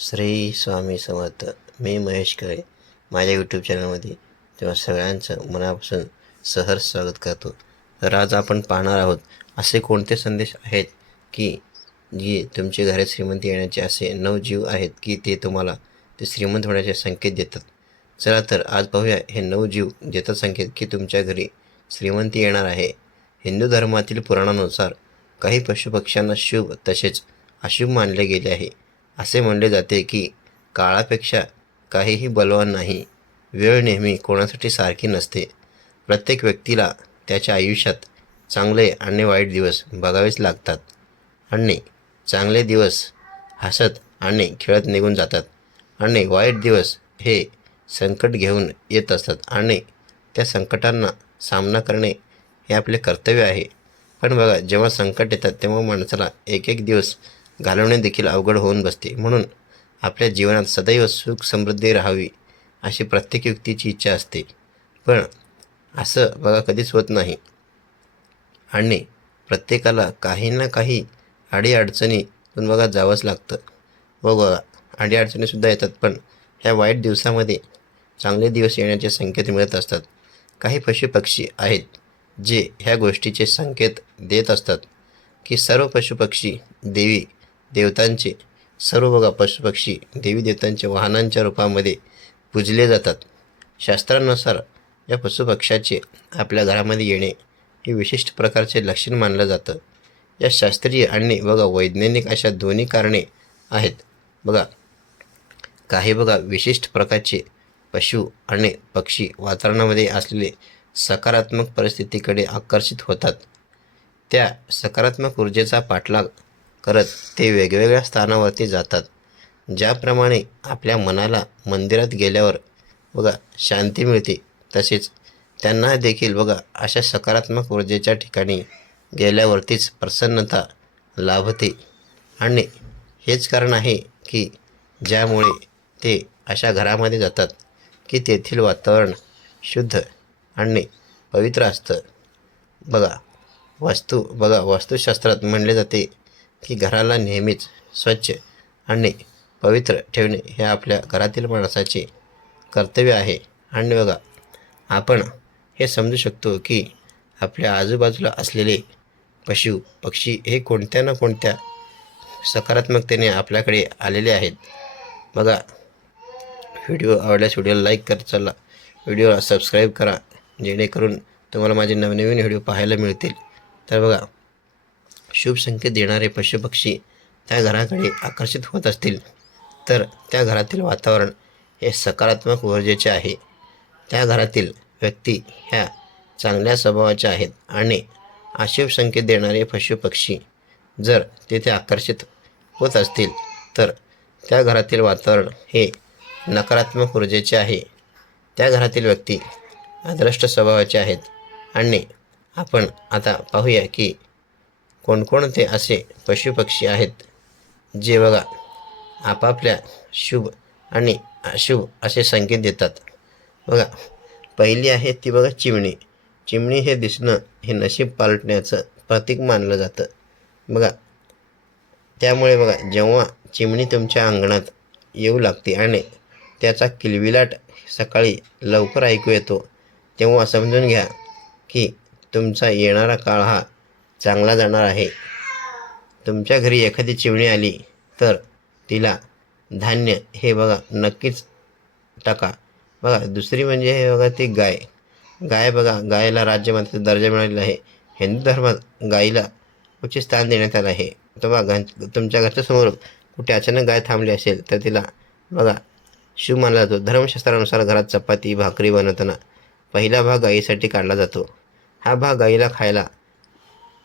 श्री स्वामी समर्थ. मी महेश कळे माझ्या यूट्यूब चॅनलमध्ये तेव्हा सगळ्यांचं मनापासून सहर्ष स्वागत करतो. तर आज आपण पाहणार आहोत असे कोणते संदेश आहेत की जे तुमचे घरात श्रीमंती येण्याचे असे नऊ जीव आहेत की ते तुम्हाला ते श्रीमंत होण्याचे संकेत देतात? चला तर आज पाहूया हे नऊ जीव देतात संकेत की तुमच्या घरी श्रीमंती येणार आहे. हिंदू धर्मातील पुराणानुसार काही पशुपक्ष्यांना शुभ तसेच अशुभ मानले गेले आहे. असे म्हणले जाते की काळापेक्षा काहीही बलवान नाही. वेळ नेहमी कोणासाठी सारखी नसते. प्रत्येक व्यक्तीला त्याच्या आयुष्यात चांगले आणि वाईट दिवस बघावेच लागतात. आणि चांगले दिवस हसत आणि खेळत निघून जातात. आणि वाईट दिवस हे संकट घेऊन येत असतात आणि त्या संकटांना सामना करणे हे आपले कर्तव्य आहे. पण बघा जेव्हा संकट येतात तेव्हा माणसाला एक एक दिवस घालवणे देखील अवघड होऊन बसते. म्हणून आपल्या जीवनात सदैव सुख समृद्धी राहावी अशी प्रत्येक व्यक्तीची इच्छा असते. पण असं बघा कधीच होत नाही. आणि प्रत्येकाला काही ना काही अडीअडचणीतून बघा जावंच लागतं. व बघा अडीअडचणीसुद्धा येतात पण ह्या वाईट दिवसामध्ये चांगले दिवस येण्याचे संकेत मिळत असतात. काही पशुपक्षी आहेत जे ह्या गोष्टीचे संकेत देत असतात की सर्व पशुपक्षी देवी देवतांचे सर्व बघा पशुपक्षी देवी देवतांच्या वाहनांच्या रूपामध्ये पूजले जातात. शास्त्रानुसार या पशुपक्ष्याचे आपल्या घरामध्ये येणे हे विशिष्ट प्रकारचे लक्षण मानलं जातं. या शास्त्रीय आणि बघा वैज्ञानिक अशा दोन्ही कारणे आहेत. बघा काही बघा विशिष्ट प्रकारचे पशु आणि पक्षी वातावरणामध्ये असलेले सकारात्मक परिस्थितीकडे आकर्षित होतात. त्या सकारात्मक ऊर्जेचा पाठलाग करत ते वेगवेगळ्या स्थानावरती जातात. ज्याप्रमाणे आपल्या मनाला मंदिरात गेल्यावर बघा शांती मिळते तसेच त्यांना देखील बघा अशा सकारात्मक ऊर्जेच्या ठिकाणी गेल्यावरतीच प्रसन्नता लाभते. आणि हेच कारण आहे की ज्यामुळे ते अशा घरामध्ये जातात की तेथील वातावरण शुद्ध आणि पवित्र असतं. बघा वास्तू बघा वास्तुशास्त्रात म्हणले जाते की घराला नेहमीच स्वच्छ आणि पवित्र ठेवणे हे आपल्या घरातील माणसाचे कर्तव्य आहे. आणि बघा आपण हे समजू शकतो की आपल्या आजूबाजूला असलेले पशु पक्षी हे कोणत्या ना कोणत्या सकारात्मकतेने आपल्याकडे आलेले आहेत. बघा व्हिडिओ आवडल्यास व्हिडिओला लाईक करत चला. व्हिडिओला सबस्क्राईब करा जेणेकरून तुम्हाला माझे नवनवीन व्हिडिओ पाहायला मिळतील. तर बघा शुभ संकेत देणारे पशुपक्षी त्या घराकडे आकर्षित होत असतील. तर त्या घरातील वातावरण हे सकारात्मक ऊर्जेचे आहे. त्या घरातील व्यक्ती ह्या चांगल्या स्वभावाच्या आहेत आणि अशुभ संकेत देणारे पशुपक्षी जर तेथे आकर्षित होत असतील तर त्या घरातील वातावरण हे नकारात्मक ऊर्जेचे आहे. त्या घरातील व्यक्ती अदृष्ट स्वभावाचे आहेत आणि आपण आता पाहूया की कोणकोणते असे पशुपक्षी आहेत? जे बघा आपापल्या शुभ आणि अशुभ असे संकेत देतात. बघा पहिली आहे ती बघा चिमणी. चिमणी हे दिसणं हे नशीब पालटण्याचं प्रतीक मानलं जातं. बघा त्यामुळे बघा जेव्हा चिमणी तुमच्या अंगणात येऊ लागते आणि त्याचा किलबिलाट सकाळी लवकर ऐकू येतो तेव्हा समजून घ्या की तुमचा येणारा काळ हा चांगला जाणार आहे. तुमच्या घरी एखादी चिमणी आली तर तिला धान्य हे बघा नक्कीच टाका. बघा दुसरी म्हणजे हे बघा ती गाय. गाय बघा गायला राज्यमातेचा दर्जा मिळालेला आहे. हिंदू धर्मात गायीला उच्च स्थान देण्यात आलं आहे. तर बघा तुमच्या घरच्या समोर कुठे अचानक गाय थांबली असेल तर तिला बघा शिव मानला जातो. धर्मशास्त्रानुसार घरात चपाती भाकरी बनवताना पहिला भाग गाईसाठी काढला जातो. हा भाग गाईला खायला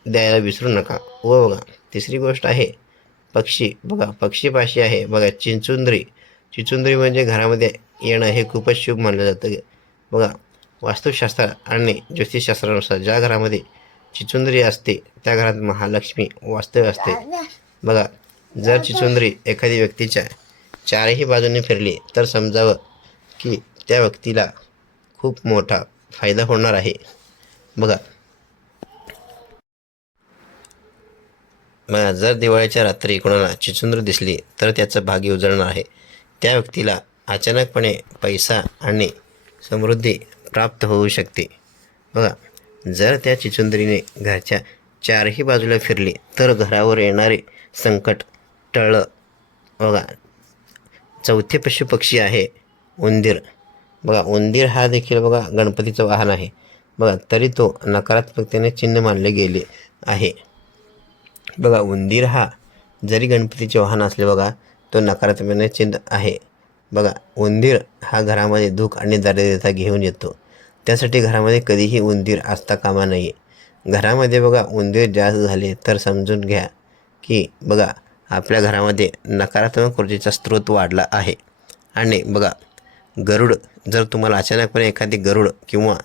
द्यायला विसरू नका. व बघा तिसरी गोष्ट आहे पक्षी. बघा पक्षीपाशी आहे. बघा चिंचुंद्री. चिचुंद्री म्हणजे घरामध्ये येणं हे खूपच शुभ मानलं जातं. बघा वास्तुशास्त्र आणि ज्योतिषशास्त्रानुसार ज्या घरामध्ये चिचुंद्री असते त्या घरात महालक्ष्मी वास्तव्य असते. बघा जर चिचुंद्री एखादी व्यक्तीच्या चारही बाजूने फिरली तर समजावं की त्या व्यक्तीला खूप मोठा फायदा होणार आहे. बघा मग जर दिवाळीच्या रात्री कोणाला चिचुंद्र दिसली तर त्याचं भाग्य उजळणार आहे. त्या व्यक्तीला अचानकपणे पैसा आणि समृद्धी प्राप्त होऊ शकते. बघा जर त्या चिचुंदरीने घरच्या चारही बाजूला फिरली तर घरावर येणारे संकट टळलं. बघा चौथे पशुपक्षी आहे उंदीर. बघा उंदीर हा देखील बघा गणपतीचं वाहन आहे. बघा तरी तो नकारात्मकतेने चिन्ह मानले गेले आहे. बघा उंदीर हा जरी गणपतीचे वाहन असले बघा तो नकारात्मक चिन्ह आहे. बघा उंदीर हा घरामध्ये दुःख आणि दारिद्र्यता घेऊन येतो. त्यासाठी घरामध्ये कधीही उंदीर असता कामा नये. घरामध्ये बघा उंदीर जास्त झाले तर समजून घ्या की बघा आपल्या घरामध्ये नकारात्मक ऊर्जेचा स्रोत वाढला आहे. आणि बघा गरुड जर तुम्हाला अचानकपणे एखादी गरुड किंवा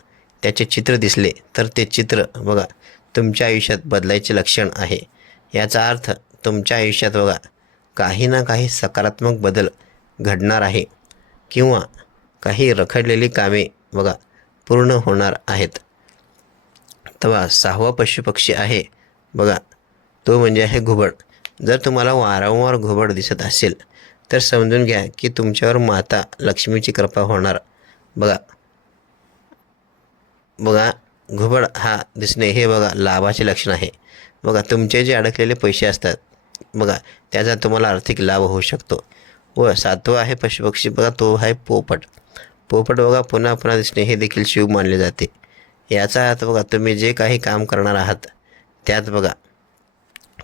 त्याचे चित्र दिसले तर ते चित्र बघा तुमच्या आयुष्यात बदलायचे लक्षण आहे. याचा अर्थ तुमच्या आयुष्यात बघा काही ना काही सकारात्मक बदल घडणार आहे. किंवा काही रखडलेली कामे बघा पूर्ण होणार आहेत. तेव्हा सहावा पशुपक्षी आहे बघा तो म्हणजे आहे घुबड. जर तुम्हाला वारंवार घुबड दिसत असेल तर समजून घ्या की तुमच्यावर माता लक्ष्मीची कृपा होणार. बघा बघा घुबड हा दिसणे हे बघा लाभाचे लक्षण आहे. बघा तुमचे जे अडकलेले पैसे असतात बघा त्याचा तुम्हाला आर्थिक लाभ होऊ शकतो. व सातवा आहे पशुपक्षी बघा तो आहे पोपट. पोपट बघा पुन्हा पुन्हा दिसणे हे देखील शिव मानले जाते. याचा अर्थ बघा तुम्ही जे काही काम करणार आहात त्यात बघा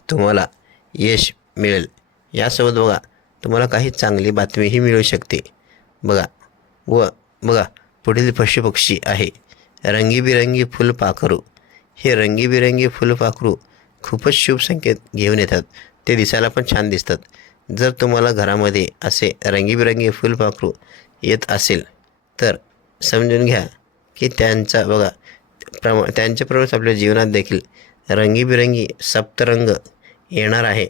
तुम्हाला यश मिळेल. यासोबत बघा तुम्हाला काही चांगली बातमीही मिळू शकते. बघा व बघा पुढील पशुपक्षी आहे. रंगीबिरंगी फुलपाखरू. हे रंगीबिरंगी फुलपाखरू खूपच शुभ संकेत घेऊन येतात. ते दिसायला पण छान दिसतात. जर तुम्हाला घरामध्ये असे रंगीबिरंगी फुलपाखरू येत असेल तर समजून घ्या की त्यांचा बघा प्रमा त्यांच्याप्रमाणेच आपल्या जीवनात देखील रंगीबिरंगी सप्तरंग येणार आहे.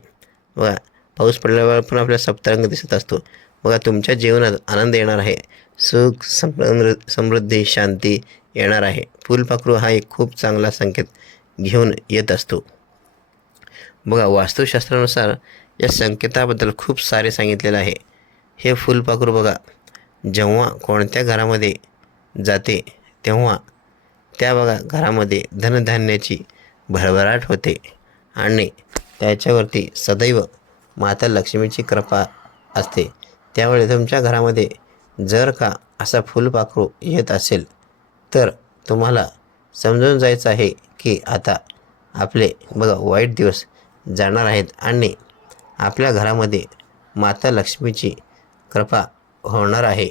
बघा पाऊस पडल्यावर पण आपल्याला सप्तरंग दिसत असतो. बघा तुमच्या जीवनात आनंद येणार आहे. सुख समृ समृद्धी शांती येणार आहे. फुलपाखरू हा एक खूप चांगला संकेत घेऊन येत असतो. बघा वास्तुशास्त्रानुसार या संकेताबद्दल खूप सारे सांगितलेलं आहे. हे फुलपाखरू बघा जेव्हा कोणत्या घरामध्ये जाते तेव्हा त्या बघा घरामध्ये धनधान्याची भरभराट होते आणि त्याच्यावरती सदैव माता लक्ष्मीची कृपा असते. त्यावेळी तुमच्या घरामध्ये जर का असा फुलपाखरू येत असेल तर तुम्हाला समजून जायचं आहे की आता आपले बघा वाईट दिवस जाणार आहेत आणि आपल्या घरामध्ये माता लक्ष्मीची कृपा होणार आहे.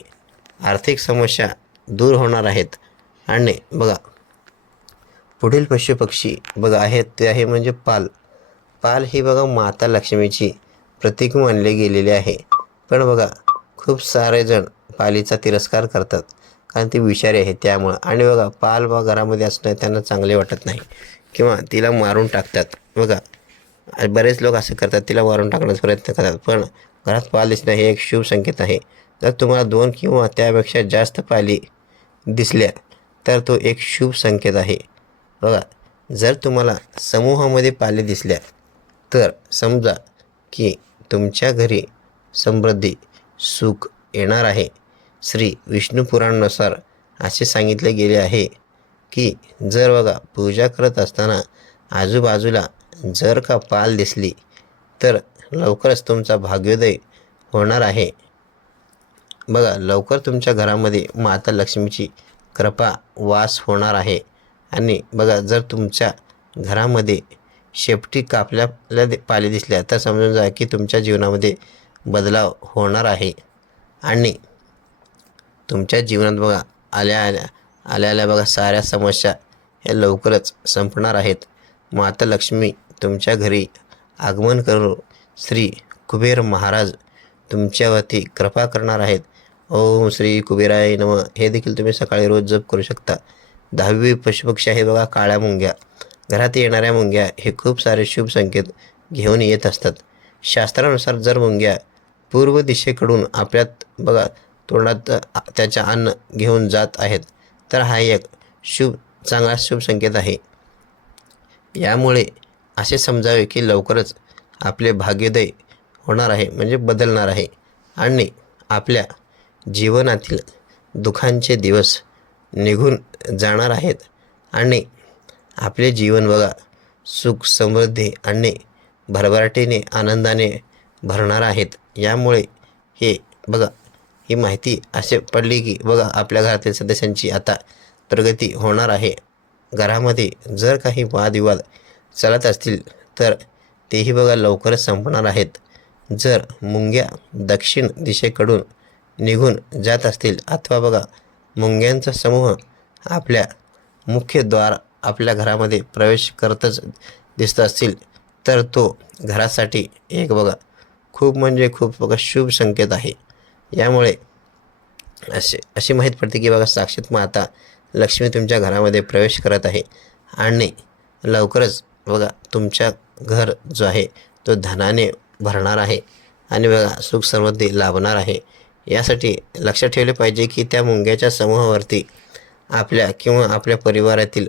आर्थिक समस्या दूर होणार आहेत. आणि बघा पुढील पशुपक्षी बघा आहेत ते आहे म्हणजे पाल. पाल ही बघा माता लक्ष्मीची प्रतीक मानले गेलेले आहे. पण बघा खूप सारे जण पालीचा तिरस्कार करतात. कारण ती विषारी आहे त्यामुळं. आणि बघा पाल बा घरामध्ये असणं त्यांना चांगले वाटत नाही. किंवा तिला मारून टाकतात. बघा बरेच लोक असं करतात तिला वरून टाकण्याचा प्रयत्न करतात. पण घरात पाल दिसणं हे एक शुभ संकेत आहे. जर तुम्हाला दोन किंवा त्यापेक्षा जास्त पाली दिसल्या तर तो एक शुभ संकेत आहे. बघा जर तुम्हाला समूहामध्ये पाले दिसल्या तर समजा की तुमच्या घरी समृद्धी सुख येणार आहे. श्री विष्णू पुराणानुसार असे सांगितले गेले आहे की जर बघा पूजा करत असताना आजूबाजूला जर का पाल दिसली तर लवकरच तुमचा भाग्योदय होणार आहे. बघा लवकर तुमच्या घरामध्ये माता लक्ष्मीची कृपा वास होणार आहे. आणि बघा जर तुमच्या घरामध्ये शेपटी कापल्याला दे- पाली दिसल्या तर समजून जा की तुमच्या जीवनामध्ये बदलाव होणार आहे. आणि तुमच्या जीवनात बघा आल्या आल्या आल्या आल्या बघा साऱ्या समस्या हे लवकरच संपणार आहेत. माता लक्ष्मी तुमच्या घरी आगमन करून श्री कुबेर महाराज तुमच्यावरती कृपा करणार आहेत. ओम श्री कुबेराय नम. हे देखील तुम्ही सकाळी रोज जप करू शकता. दहावी पशुपक्षी आहे बघा काळ्या मुंग्या. घरात येणाऱ्या मुंग्या हे खूप सारे शुभ संकेत घेऊन येत असतात. शास्त्रानुसार जर मुंग्या पूर्व दिशेकडून आपल्यात बघा तोंडात त्याच्या अन्न घेऊन जात आहेत तर हा एक शुभ चांगला शुभ संकेत आहे. यामुळे असे समजावे की लवकरच आपले भाग्योदय होणार आहे म्हणजे बदलणार आहे. आणि आपल्या जीवनातील दुःखांचे दिवस निघून जाणार आहेत. आणि आपले जीवन बघा सुख समृद्धी आणि भरभराटीने आनंदाने भरणार आहेत. यामुळे हे बघा ही माहिती असे पडली की बघा आपल्या घरातील सदस्यांची आता प्रगती होणार आहे. घरामध्ये जर काही वादविवाद चालत असतील तर तेही बघा लवकरच संपणार आहेत. जर मुंग्या दक्षिण दिशेकडून निघून जात असतील अथवा बघा मुंग्यांचा समूह आपल्या मुख्य द्वार आपल्या घरामध्ये प्रवेश करतच दिसत असतील तर तो घरासाठी एक बघा. खूप म्हणजे खूप बघा शुभ संकेत आहे. यामुळे असे अशी माहीत पडते की बघा साक्षात माता लक्ष्मी तुमच्या घरामध्ये प्रवेश करत आहे आणि लवकरच बघा तुमच्या घर जो आहे तो धनाने भरणार आहे. आणि बघा सुख समृद्धी लाभणार आहे. यासाठी लक्षात ठेवले पाहिजे की त्या मुंग्याच्या समूहावरती आपल्या किंवा आपल्या परिवारातील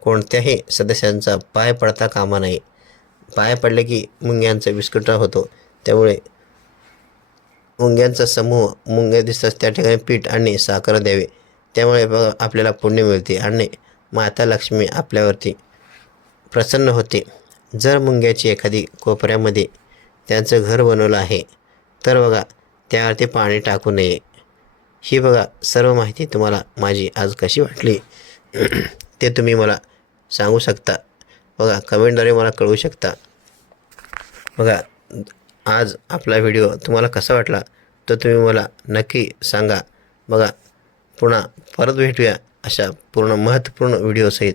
कोणत्याही सदस्यांचा पाय पडता कामा नये. पाय पडले की मुंग्यांचा विस्कटा होतो. त्यामुळे मुंग्यांचा समूह मुंग्या दिसताच त्या ठिकाणी पीठ आणि साखर द्यावे. त्यामुळे बघा आपल्याला पुण्य मिळते. आणि माता लक्ष्मी आपल्यावरती प्रसन्न होते. जर मुंग्याची एखादी कोपऱ्यामध्ये त्यांचं घर बनवलं आहे तर बघा त्यावरती पाणी टाकू नये. ही बघा सर्व माहिती तुम्हाला माझी आज कशी वाटली? ते तुम्ही मला सांगू शकता. बघा कमेंटद्वारे मला कळवू शकता. बघा आज आपला व्हिडिओ तुम्हाला कसा वाटला तर तुम्ही मला नक्की सांगा. बघा पुन्हा परत भेटूया अशा पूर्ण महत्त्वपूर्ण व्हिडिओसहित